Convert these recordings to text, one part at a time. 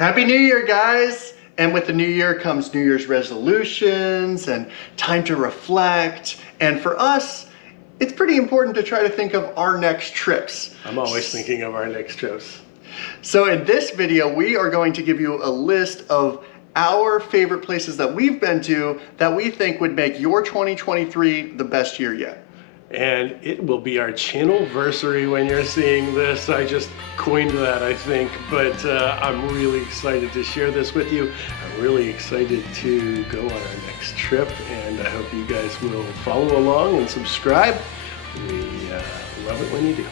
Happy New Year, guys! And with the new year comes New Year's resolutions and time to reflect. And for us, it's pretty important to try to think of our next trips. I'm always thinking of our next trips. So in this video, we are going to give you a list of our favorite places that we've been to that we think would make your 2023 the best year yet. And it will be our channelversary when you're seeing this. I just coined that, I think, but I'm really excited to share this with you. I'm really excited to go on our next trip, and I hope you guys will follow along and subscribe. We love it when you do.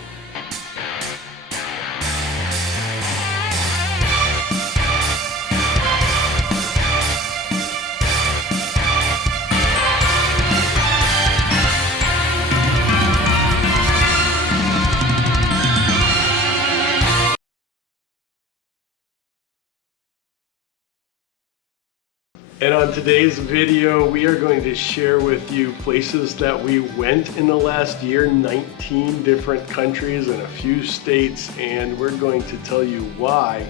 And on today's video, we are going to share with you places that we went in the last year, 19 different countries and a few states, and we're going to tell you why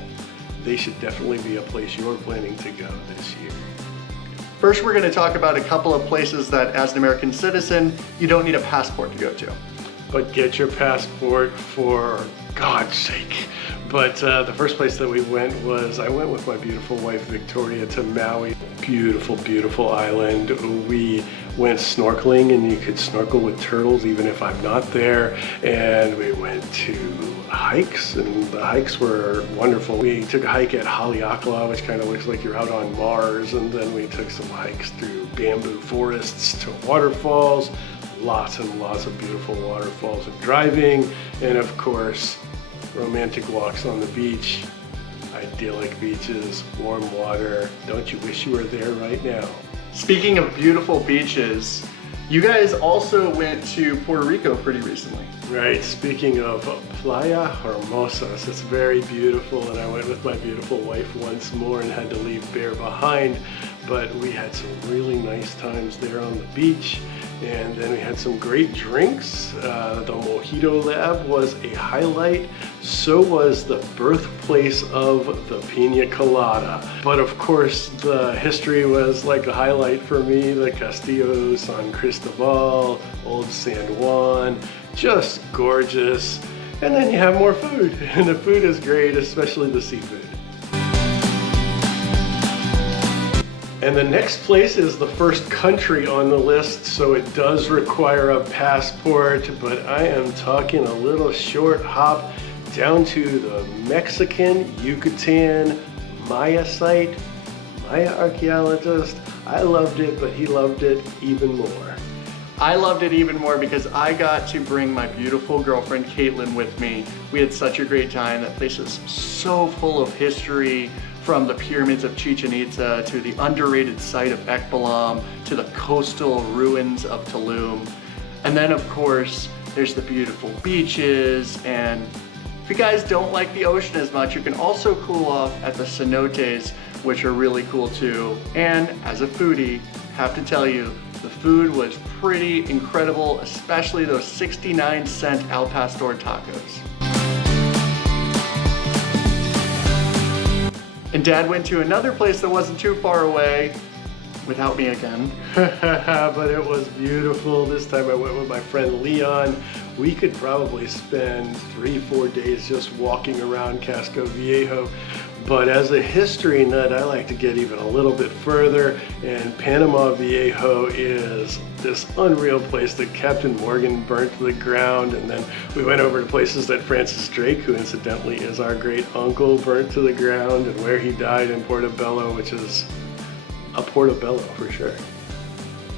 they should definitely be a place you're planning to go this year. First, we're going to talk about a couple of places that, as an American citizen, you don't need a passport to go to. But get your passport for God's sake. But the first place that we went was, I went with my beautiful wife Victoria to Maui. Beautiful, beautiful island. We went snorkeling, and you could snorkel with turtles even if I'm not there. And we went to hikes, and the hikes were wonderful. We took a hike at Haleakala, which kind of looks like you're out on Mars, and then we took some hikes through bamboo forests to waterfalls. Lots and lots of beautiful waterfalls and driving, and of course, romantic walks on the beach, idyllic beaches, warm water. Don't you wish you were there right now? Speaking of beautiful beaches, you guys also went to Puerto Rico pretty recently. Right, speaking of Playa Hermosas, it's very beautiful, and I went with my beautiful wife once more and had to leave Bear behind, but we had some really nice times there on the beach. And then we had some great drinks. The Mojito Lab was a highlight. So was the birthplace of the Pina Colada. But of course, the history was like a highlight for me. The Castillo San Cristobal, Old San Juan, just gorgeous. And then you have more food, and the food is great, especially the seafood. And the next place is the first country on the list, so it does require a passport, but I am talking a little short hop down to the Mexican Yucatan Maya site. Maya archaeologist, I loved it, but he loved it even more. I loved it even more because I got to bring my beautiful girlfriend Caitlin with me. We had such a great time. That place is so full of history, from the pyramids of Chichen Itza to the underrated site of Ekbalam to the coastal ruins of Tulum. And then of course, there's the beautiful beaches, and if you guys don't like the ocean as much, you can also cool off at the cenotes, which are really cool too. And as a foodie, have to tell you, the food was pretty incredible, especially those 69-cent Al Pastor tacos. And Dad went to another place that wasn't too far away, without me again. But it was beautiful. This time I went with my friend Leon. We could probably spend 3-4 days just walking around Casco Viejo. But as a history nut, I like to get even a little bit further, and Panama Viejo is this unreal place that Captain Morgan burnt to the ground, and then we went over to places that Francis Drake, who incidentally is our great uncle, burnt to the ground, and where he died in Portobello, which is a Portobello for sure.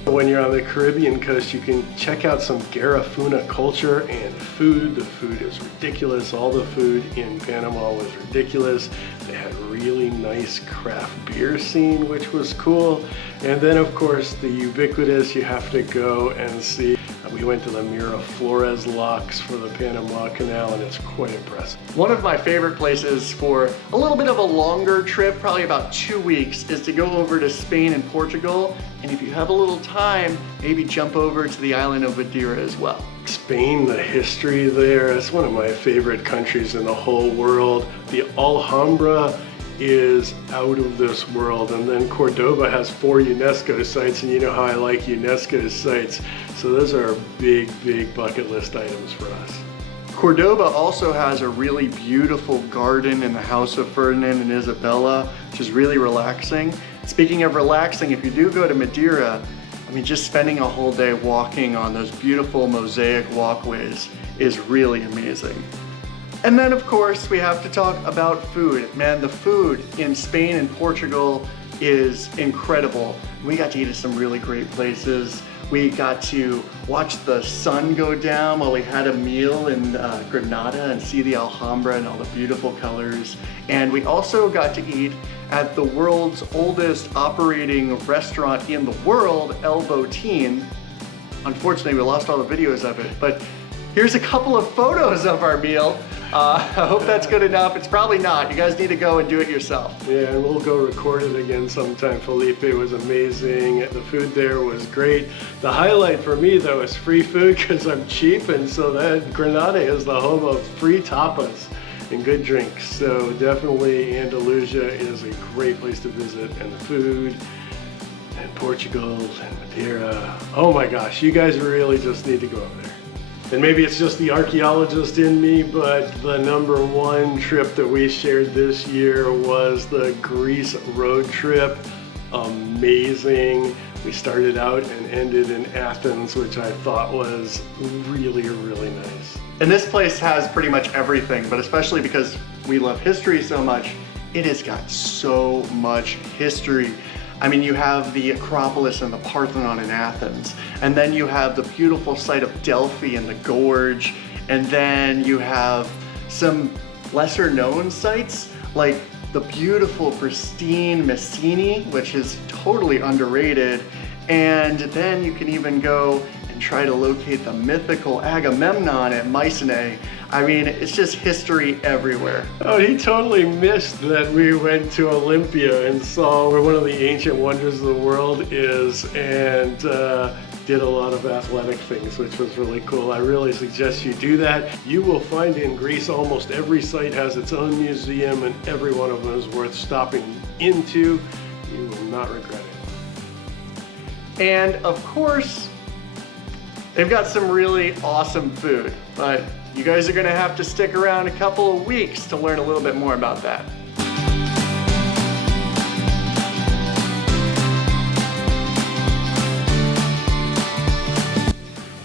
When you're on the Caribbean coast, you can check out some Garifuna culture and food. The food is ridiculous. All the food in Panama was ridiculous. They had really nice craft beer scene, which was cool. And then of course, the ubiquitous, you have to go and see. We went to the Miraflores locks for the Panama Canal, and it's quite impressive. One of my favorite places for a little bit of a longer trip, probably about 2 weeks, is to go over to Spain and Portugal. And if you have a little time, maybe jump over to the island of Madeira as well. Spain, the history there, it's one of my favorite countries in the whole world. The Alhambra is out of this world. And then Cordoba has 4 UNESCO sites, and you know how I like UNESCO sites. So those are big, big bucket list items for us. Cordoba also has a really beautiful garden in the house of Ferdinand and Isabella, which is really relaxing. Speaking of relaxing, if you do go to Madeira, I mean, just spending a whole day walking on those beautiful mosaic walkways is really amazing. And then of course, we have to talk about food. Man, the food in Spain and Portugal is incredible. We got to eat at some really great places. We got to watch the sun go down while we had a meal in Granada and see the Alhambra and all the beautiful colors. And we also got to eat at the world's oldest operating restaurant in the world, El Botín. Unfortunately, we lost all the videos of it, but here's a couple of photos of our meal. I hope that's good enough. It's probably not. You guys need to go and do it yourself. Yeah, and we'll go record it again sometime. Felipe was amazing. The food there was great. The highlight for me though is free food because I'm cheap, and so that Granada is the home of free tapas and good drinks. So definitely Andalusia is a great place to visit, and the food and Portugal and Madeira. Oh my gosh, you guys really just need to go over there. And maybe it's just the archaeologist in me, but the #1 trip that we shared this year was the Greece road trip. Amazing. We started out and ended in Athens, which I thought was really, really nice. And this place has pretty much everything, but especially because we love history so much, it has got so much history. I mean, you have the Acropolis and the Parthenon in Athens, and then you have the beautiful site of Delphi and the Gorge, and then you have some lesser known sites like the beautiful, pristine Messini, which is totally underrated, and then you can even go and try to locate the mythical Agamemnon at Mycenae. I mean, it's just history everywhere. Oh, he totally missed that we went to Olympia and saw where one of the ancient wonders of the world is, and did a lot of athletic things, which was really cool. I really suggest you do that. You will find in Greece almost every site has its own museum, and every one of them is worth stopping into. You will not regret it. And of course, they've got some really awesome food, but you guys are gonna have to stick around a couple of weeks to learn a little bit more about that.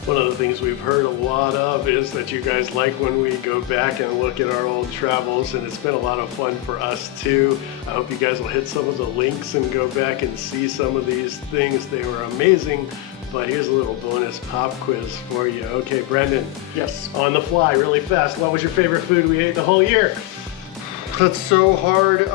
One of the things we've heard a lot of is that you guys like when we go back and look at our old travels, and it's been a lot of fun for us too. I hope you guys will hit some of the links and go back and see some of these things. They were amazing. But here's a little bonus pop quiz for you. Okay, Brendan. Yes. On the fly, really fast. What was your favorite food we ate the whole year? That's so hard.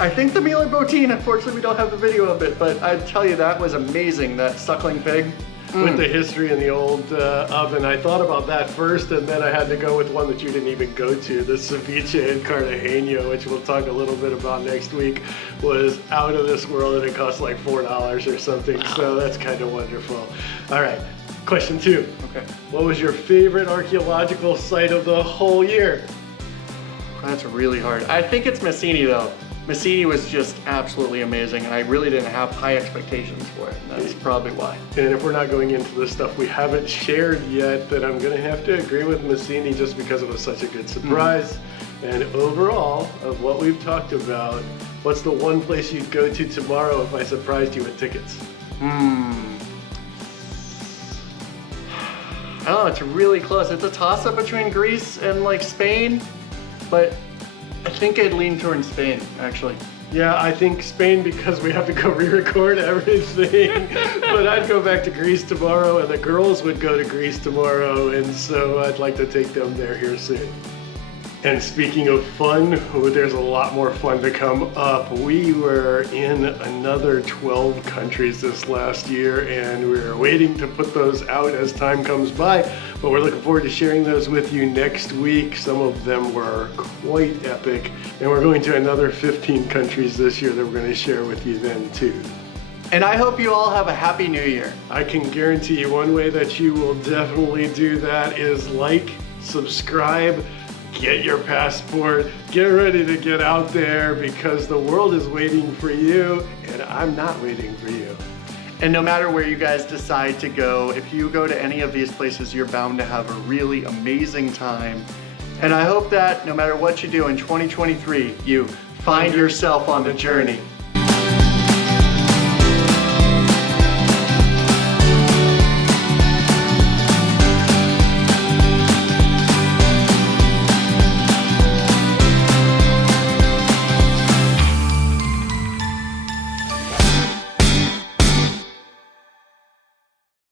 I think the meal at Botín, unfortunately we don't have the video of it, but I'd tell you that was amazing, that suckling pig. With the history in the old oven, I thought about that first, and then I had to go with one that you didn't even go to. The ceviche in Cartagena, which we'll talk a little bit about next week, was out of this world, and it cost like $4 or something. Wow. So that's kind of wonderful. All right, question 2. Okay. What was your favorite archaeological site of the whole year? That's really hard. I think it's Messini though. Messini was just absolutely amazing, and I really didn't have high expectations for it. And that's probably why. And if we're not going into the stuff we haven't shared yet, then I'm gonna have to agree with Messini just because it was such a good surprise. And overall, of what we've talked about, what's the one place you'd go to tomorrow if I surprised you with tickets? I don't know, it's really close. It's a toss-up between Greece and like Spain, but I think I'd lean towards Spain, actually. Yeah, I think Spain because we have to go re-record everything. But I'd go back to Greece tomorrow, and the girls would go to Greece tomorrow, and so I'd like to take them there here soon. And speaking of fun, there's a lot more fun to come up. We were in another 12 countries this last year, and we're waiting to put those out as time comes by. But we're looking forward to sharing those with you next week. Some of them were quite epic. And we're going to another 15 countries this year that we're going to share with you then too. And I hope you all have a happy new year. I can guarantee you one way that you will definitely do that is like, subscribe, get your passport, get ready to get out there because the world is waiting for you and I'm not waiting for you. And no matter where you guys decide to go, if you go to any of these places, you're bound to have a really amazing time. And I hope that no matter what you do in 2023, you find yourself on the journey.